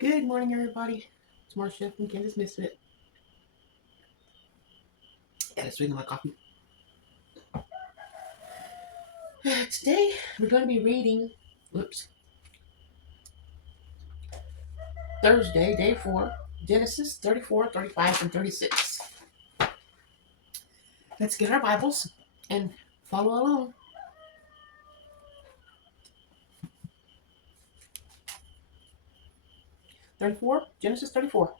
Good morning, everybody. It's Marcia from Kansas Misfit. Got a swig of my coffee. Today, we're going to be reading, Thursday, day 4, Genesis 34, 35, and 36. Let's get our Bibles and follow along. 34, Genesis 34.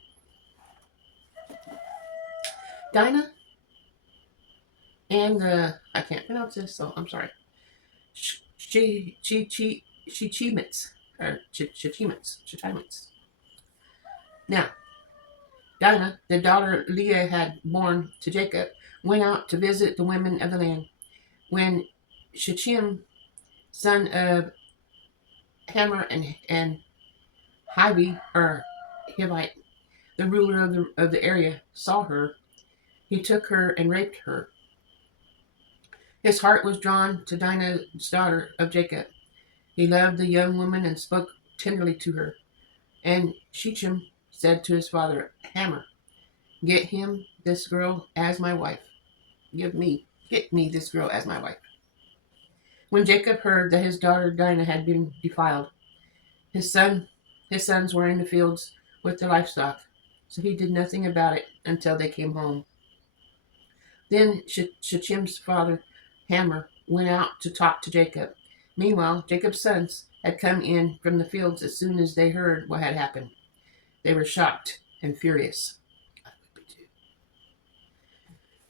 Dinah and I can't pronounce this, so I'm sorry. Shechemites. Now, Dinah, the daughter Leah had born to Jacob, went out to visit the women of the land. When Shechem, son of Hamor and Hivi, or Hivite, the ruler of the area, saw her, he took her and raped her. His heart was drawn to Dinah's daughter of Jacob. He loved the young woman and spoke tenderly to her. And Shechem said to his father Hamor, "Get him this girl as my wife. Get me this girl as my wife." When Jacob heard that his daughter Dinah had been defiled, his sons were in the fields with their livestock, so he did nothing about it until they came home. Then Shechem's father Hamor went out to talk to Jacob. Meanwhile, Jacob's sons had come in from the fields as soon as they heard what had happened. They were shocked and furious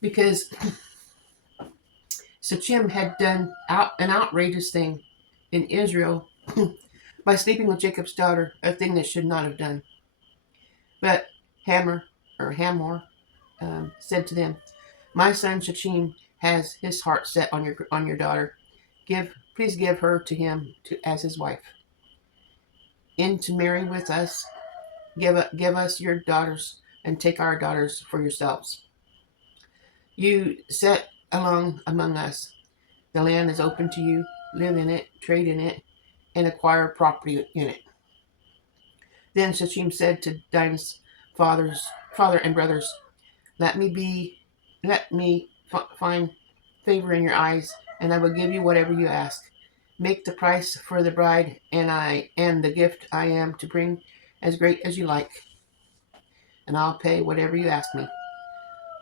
because Shechem had done an outrageous thing in Israel by sleeping with Jacob's daughter, a thing that should not have done. But Hamor said to them, "My son Shechem has his heart set on your daughter. Please give her to him as his wife. In to marry with us, give us your daughters and take our daughters for yourselves. You set along among us. The land is open to you. Live in it, trade in it, and acquire property in it." Then Shechem said to Dinah's father and brothers, Let me find favor in your eyes, and I will give you whatever you ask. Make the price for the bride and the gift I am to bring as great as you like, and I'll pay whatever you ask me.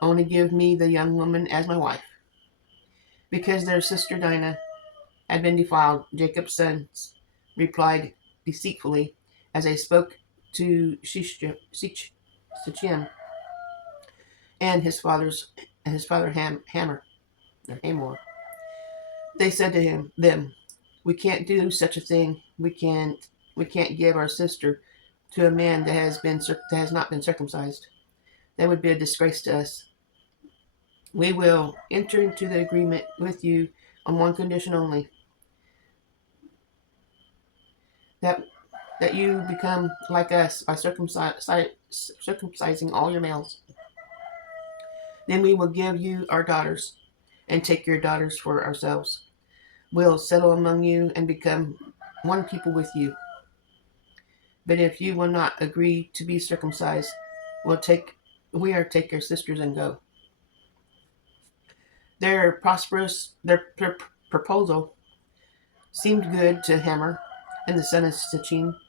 Only give me the young woman as my wife." Because their sister Dinah had been defiled, Jacob's sons replied deceitfully as they spoke to Shechem and his father Hamor. They said to them, "We can't do such a thing. We can't give our sister to a man that has not been circumcised. That would be a disgrace to us. We will enter into the agreement with you on one condition only: that you become like us by circumcising all your males. Then we will give you our daughters and take your daughters for ourselves. We'll settle among you and become one people with you. But if you will not agree to be circumcised, take your sisters and go." Their proposal seemed good to Hamor and the son of Shechem,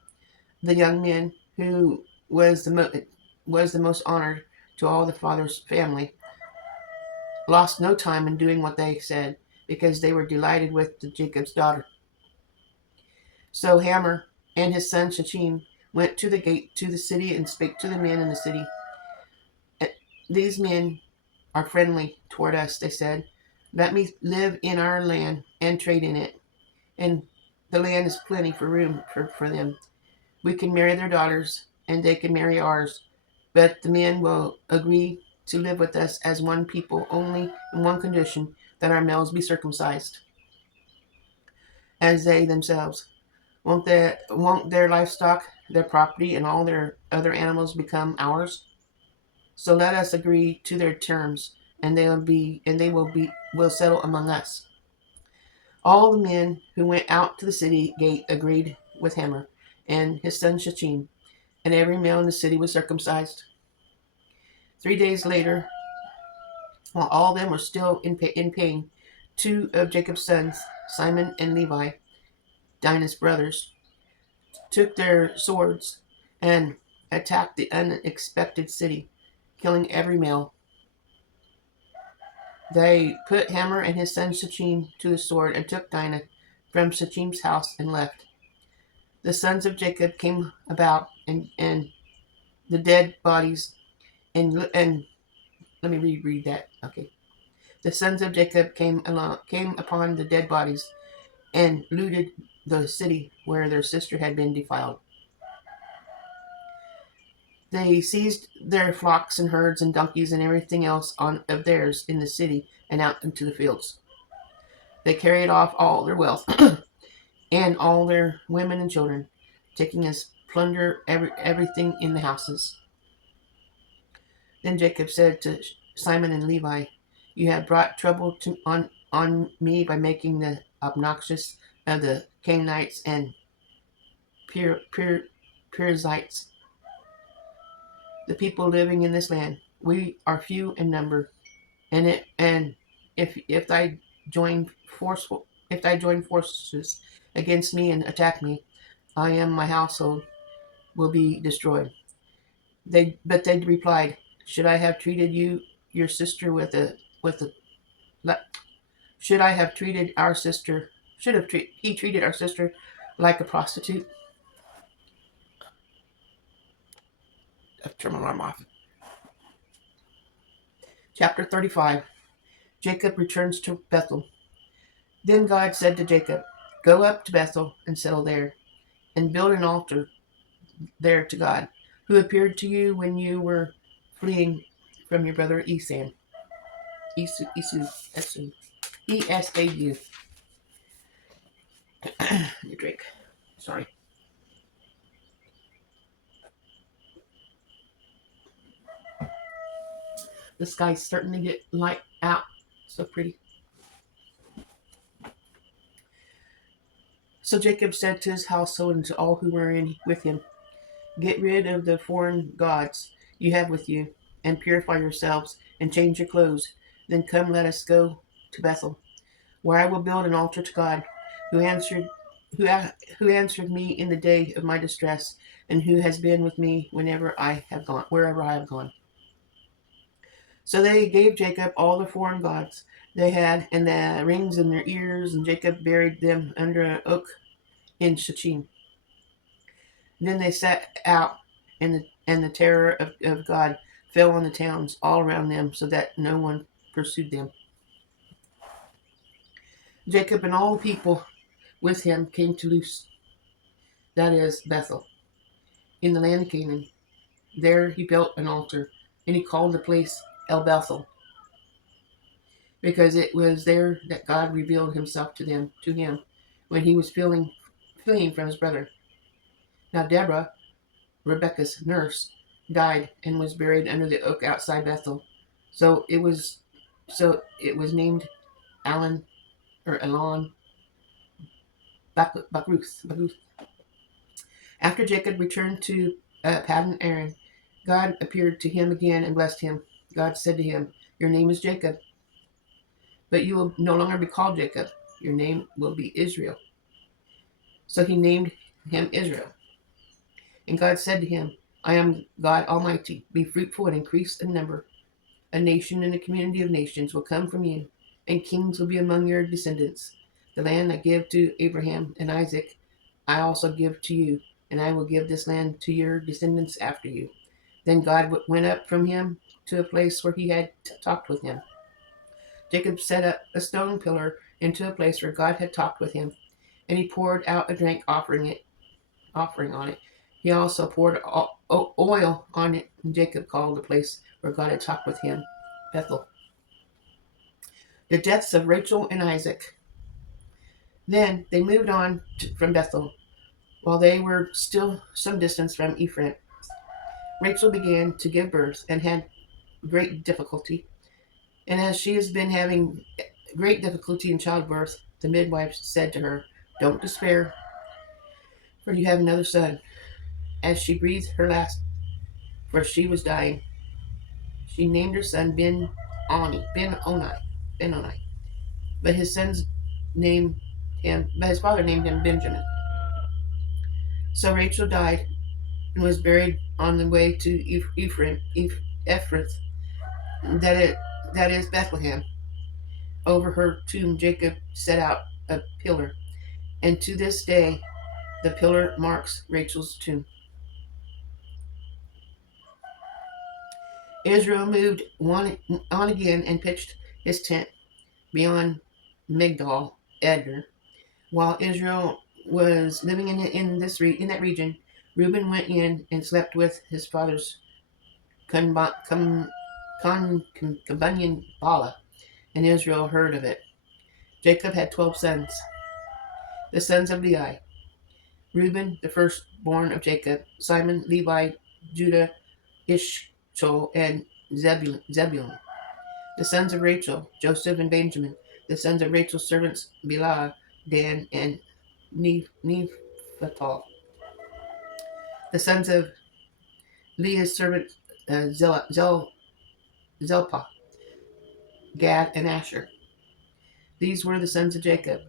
the young man who was the most honored to all the father's family. Lost no time in doing what they said, because they were delighted with Jacob's daughter. So Hamor and his son Shechem went to the gate to the city and spake to the men in the city. "These men are friendly toward us," they said. "Let me live in our land and trade in it, and the land is plenty for room for them. We can marry their daughters, and they can marry ours, but the men will agree to live with us as one people only in one condition, that our males be circumcised, as they themselves. Won't their livestock, their property, and all their other animals become ours? So let us agree to their terms, and they will settle among us." All the men who went out to the city gate agreed with Hamor and his son Shechem, and every male in the city was circumcised. 3 days later, while all of them were still in pain, two of Jacob's sons, Simon and Levi, Dinah's brothers, took their swords and attacked the unexpected city, killing every male. They put Hamor and his son Shechem to the sword and took Dinah from Shechem's house and left. The sons of Jacob came about and the dead bodies and let me reread that. Okay. The sons of Jacob came upon the dead bodies and looted the city where their sister had been defiled. They seized their flocks and herds and donkeys and everything else of theirs in the city and out into the fields. They carried off all their wealth and all their women and children, taking as plunder everything in the houses. Then Jacob said to Simon and Levi, "You have brought trouble on me by making the obnoxious of the Canaanites and Perizzites, the people living in this land. We are few in number, and if I join forces against me and attack me, I and my household will be destroyed." But they replied, "Should I have treated your sister should I have treated our sister? He treated our sister like a prostitute?" I'll turn my alarm off. Chapter 35. Jacob returns to Bethel. Then God said to Jacob, "Go up to Bethel and settle there, and build an altar there to God, who appeared to you when you were fleeing from your brother Esau." Esau. E-S-A-U. You drink. Sorry. The sky's starting to get light out. So pretty. So Jacob said to his household and to all who were with him, "Get rid of the foreign gods you have with you, and purify yourselves, and change your clothes. Then come, let us go to Bethel, where I will build an altar to God, who answered me in the day of my distress, and who has been with me wherever I have gone." So they gave Jacob all the foreign gods they had, and the rings in their ears, and Jacob buried them under an oak in Shechem. Then they set out, and the terror of God fell on the towns all around them, so that no one pursued them. Jacob and all the people with him came to Luz, that is Bethel, in the land of Canaan. There he built an altar, and he called the place El Bethel, because it was there that God revealed himself to him when he was fleeing from his brother. Now Deborah, Rebekah's nurse, died and was buried under the oak outside Bethel. So it was named Elon Baruth. After Jacob returned to Paddan Aram, God appeared to him again and blessed him. God said to him, "Your name is Jacob, but you will no longer be called Jacob. Your name will be Israel." So he named him Israel. And God said to him, "I am God Almighty. Be fruitful and increase in number. A nation and a community of nations will come from you, and kings will be among your descendants. The land I give to Abraham and Isaac, I also give to you, and I will give this land to your descendants after you." Then God went up from him to a place where he had talked with him. Jacob set up a stone pillar into a place where God had talked with him, and he poured out a drink offering on it. He also poured oil on it, and Jacob called the place where God had talked with him Bethel. The deaths of Rachel and Isaac. Then they moved on from Bethel, while they were still some distance from Ephraim. Rachel began to give birth and had great difficulty. And as she has been having great difficulty in childbirth, the midwife said to her, "Don't despair, for you have another son." as she breathed her last, for she was dying. She named her son Ben Oni. But his son's named but his father named him Benjamin. So Rachel died and was buried on the way to Ephrath, that is Bethlehem. Over her tomb, Jacob set out a pillar, and to this day, the pillar marks Rachel's tomb. Israel moved on again and pitched his tent beyond Migdal Eder. While Israel was living in that region, Reuben went in and slept with his father's companion Bala, and Israel heard of it. Jacob had 12 sons. The sons of Levi: Reuben, the firstborn of Jacob; Simon, Levi, Judah, Ishchol, and Zebulun. The sons of Rachel: Joseph and Benjamin. The sons of Rachel's servants: Bilhah, Dan, and Nephtali. The sons of Leah's servant Zilpah, Gad, and Asher. These were the sons of Jacob,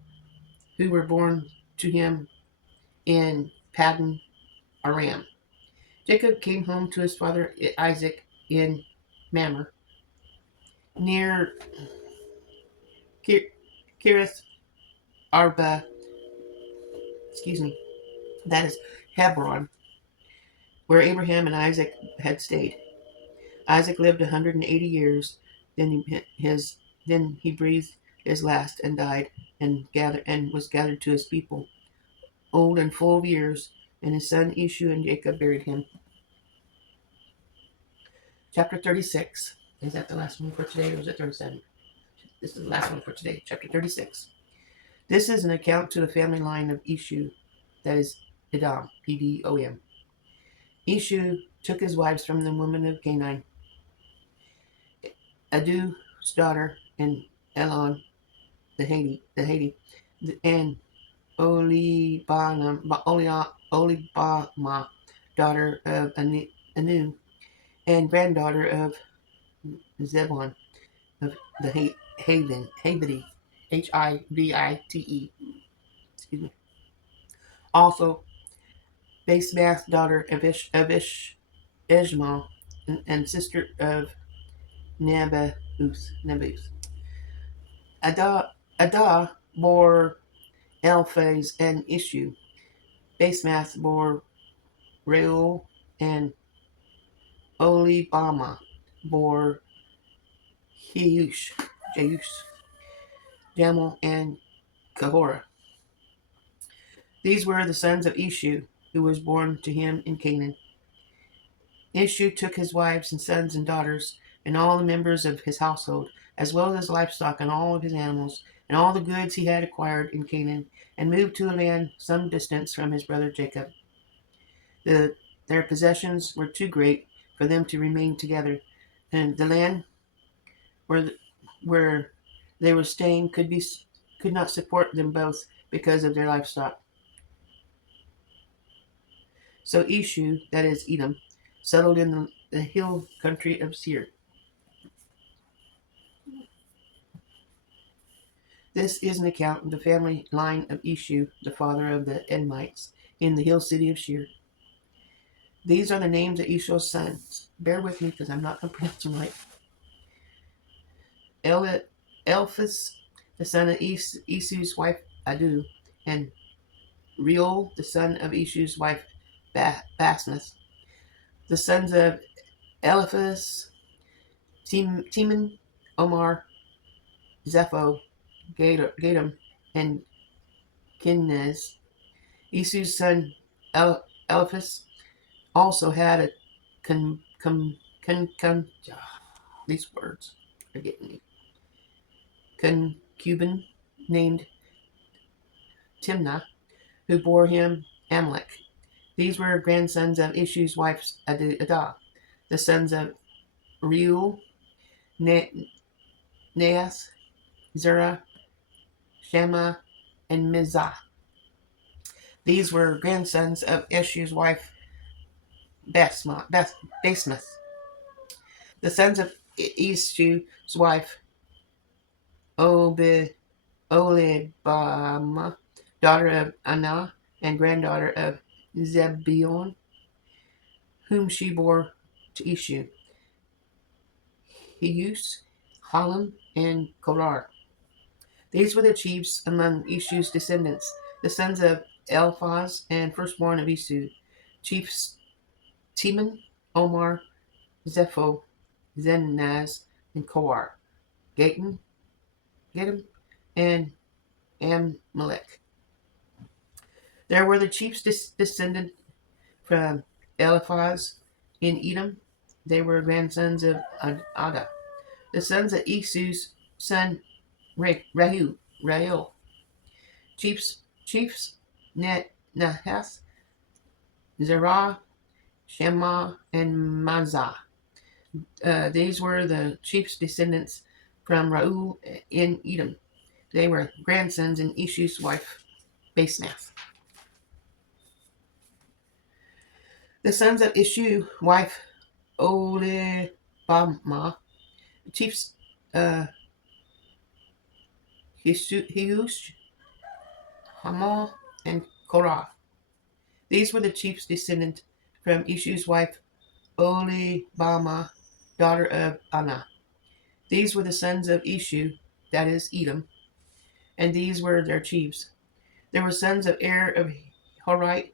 who were born to him in Paddan Aram. Jacob came home to his father Isaac in Mamre, near Kirith Arba, that is Hebron, where Abraham and Isaac had stayed. Isaac lived 180 years. Then he breathed his last and died, and was gathered to his people, old and full of years. And his son Esau and Jacob buried him. Chapter 36. Is that the last one for today, or is it 37? This is the last one for today. Chapter 36. This is an account to the family line of Esau, that is Edom, Edom. Esau took his wives from the women of Canaan, Adu's daughter, and Elon the Haiti, and Olibama, daughter of Anu, and granddaughter of Zebulun of the Hivite, Hivite. Excuse me. Also, Basemath, daughter of Ishmael, and sister of Nebuth. Adah bore Eliphaz and Esau. Basemath bore Reuel, and Olibama bore Jeush, Jamal, and Kahora. These were the sons of Esau, who was born to him in Canaan. Esau took his wives and sons and daughters, and all the members of his household, as well as his livestock and all of his animals, and all the goods he had acquired in Canaan, and moved to a land some distance from his brother Jacob. Their possessions were too great for them to remain together, and the land where they were staying could not support them both because of their livestock. So Esau, that is Edom, settled in the hill country of Seir. This is an account of the family line of Esau, the father of the Edomites, in the hill city of Seir. These are the names of Esau's sons. Bear with me because I'm not going to pronounce them right. Eliphaz, the son of Esau's wife Adu, and Reuel, the son of Esau's wife Basmath. The sons of Eliphaz: Teman, Omar, Zepho, Gatam, and Kenaz. Esau's son Eliphaz also had a these words are getting me. Concubine named Timnah, who bore him Amalek. These were grandsons of Esau's wife Adah. The sons of Reuel: Naas, Zerah, Shammah, and Mizah. These were grandsons of Esau's wife Basemath. The sons of Eshu's wife, Olibama, daughter of Anah and granddaughter of Zebulun, whom she bore to Eshu, Heus, Halam, and Korar. These were the chiefs among Eshu's descendants, the sons of Eliphaz and firstborn of Eshu, chiefs Teman, Omar, Zepho, Zenaz, and Koar, Gatam, and Amalek. There were the chiefs descended from Eliphaz in Edom. They were grandsons of Ada. The sons of Eshu's son Rael, chiefs Nahath, Zerah, Shema, and Mazah. These were the chiefs descendants from Reuel in Edom. They were grandsons of Eshu's wife Basemath. The sons of Eshu's wife Olibama, chiefs Heus, Hamal, and Korah. These were the chiefs descendant from Eshu's wife Olibama, daughter of Anah. These were the sons of Eshu, that is Edom, and these were their chiefs. There were sons of Er of Horite,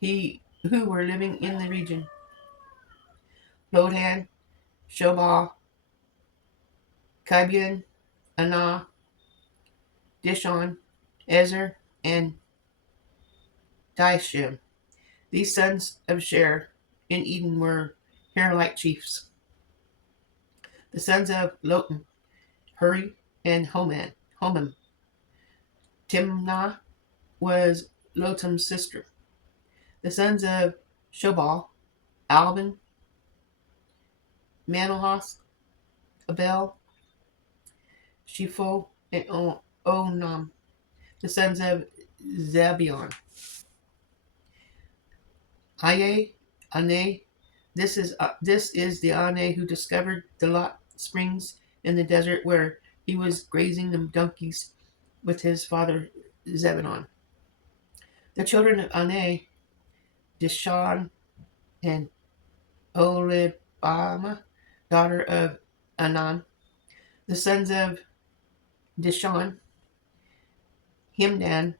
who were living in the region: Lodan, Shobal, Kibion, Anah, Dishon, Ezer, and Dishim. These sons of Sher in Eden were Herite chiefs. The sons of Lotan, Huri, and Homam. Timnah was Lotam's sister. The sons of Shobal, Alban, Manohas, Abel, Shepho, and Onam. The sons of Zebulun, Aye, Ane. This is the Ane who discovered the Lot springs in the desert where he was grazing the donkeys with his father Zebulun. The children of Ane, Dishon, and Olibama, daughter of Anan. The sons of Dishon, Himdan,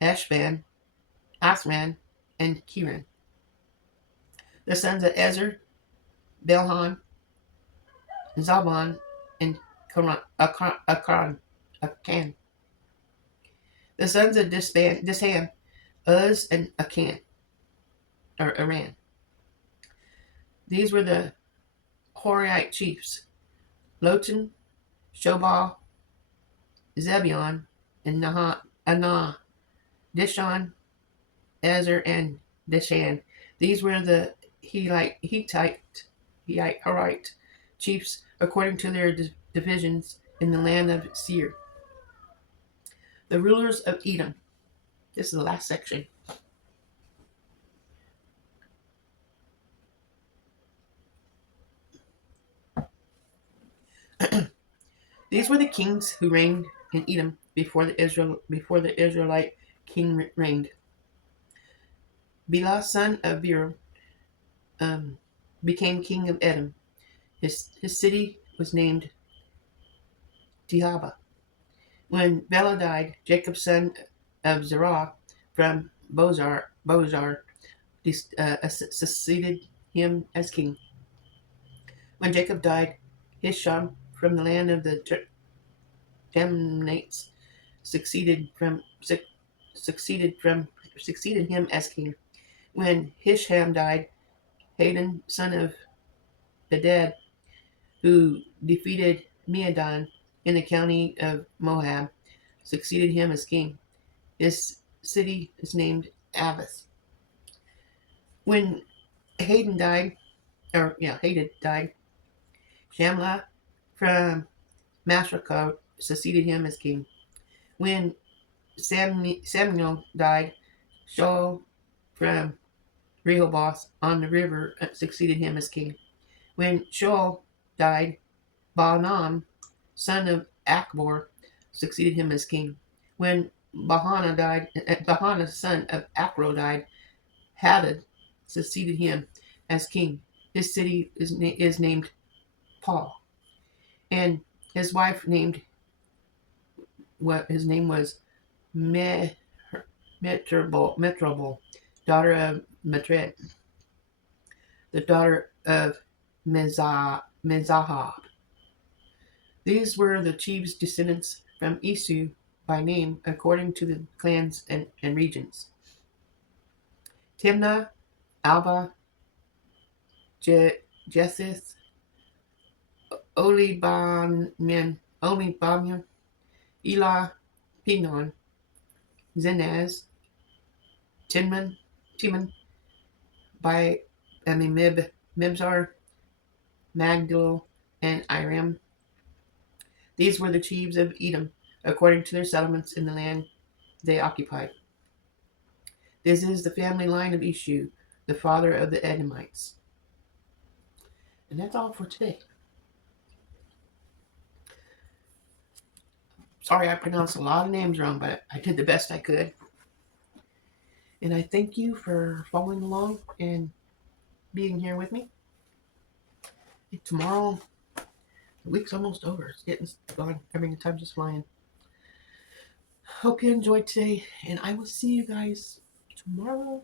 Eshban, Asman, and Kiran. The sons of Ezer, Belhan, Zaban, and Akan. The sons of Dishan, Uz, and Aran. These were the Horite chiefs: Lotan, Shobal, Zebulun, and Anah, Dishon, Ezer, and Dishan. These were the Horite chiefs according to their divisions in the land of Seir. The rulers of Edom. This is the last section. These were the kings who reigned in Edom before the Israelite king reigned. Bela, son of Beor, became king of Edom. His city was named Dihaba. When Bela died, Jacob, son of Zerah from Bozar succeeded him as king. When Jacob died, Hisham from the land of the Damnites succeeded him as king. When Hisham died, Hadon, son of Bedad, who defeated Meadan in the county of Moab, succeeded him as king. His city is named Avith. When Hadad died, Shamla from Masrekah succeeded him as king. When Samuel died, Shaul from Rehoboth on the river succeeded him as king. When Shaul died, Baalam, son of Achbor, succeeded him as king. When Bahanah, son of Achro, died, Hadad succeeded him as king. His city is named Paul, and his wife named what his name was Metrobol, daughter of Matred, the daughter of Mezahab. These were the chief's descendants from Esau by name, according to the clans and regions: Timnah, Alba, Jetheth, Olibamian, Elah, Pinon, Zenaz, Timon, by Mibzar, Magdal, and Iram. These were the chiefs of Edom, according to their settlements in the land they occupied. This is the family line of Esau, the father of the Edomites. And that's all for today. Sorry I pronounced a lot of names wrong, but I did the best I could. And I thank you for following along and being here with me. Tomorrow, the week's almost over. It's getting gone. Every time's just flying. Hope you enjoyed today, and I will see you guys tomorrow.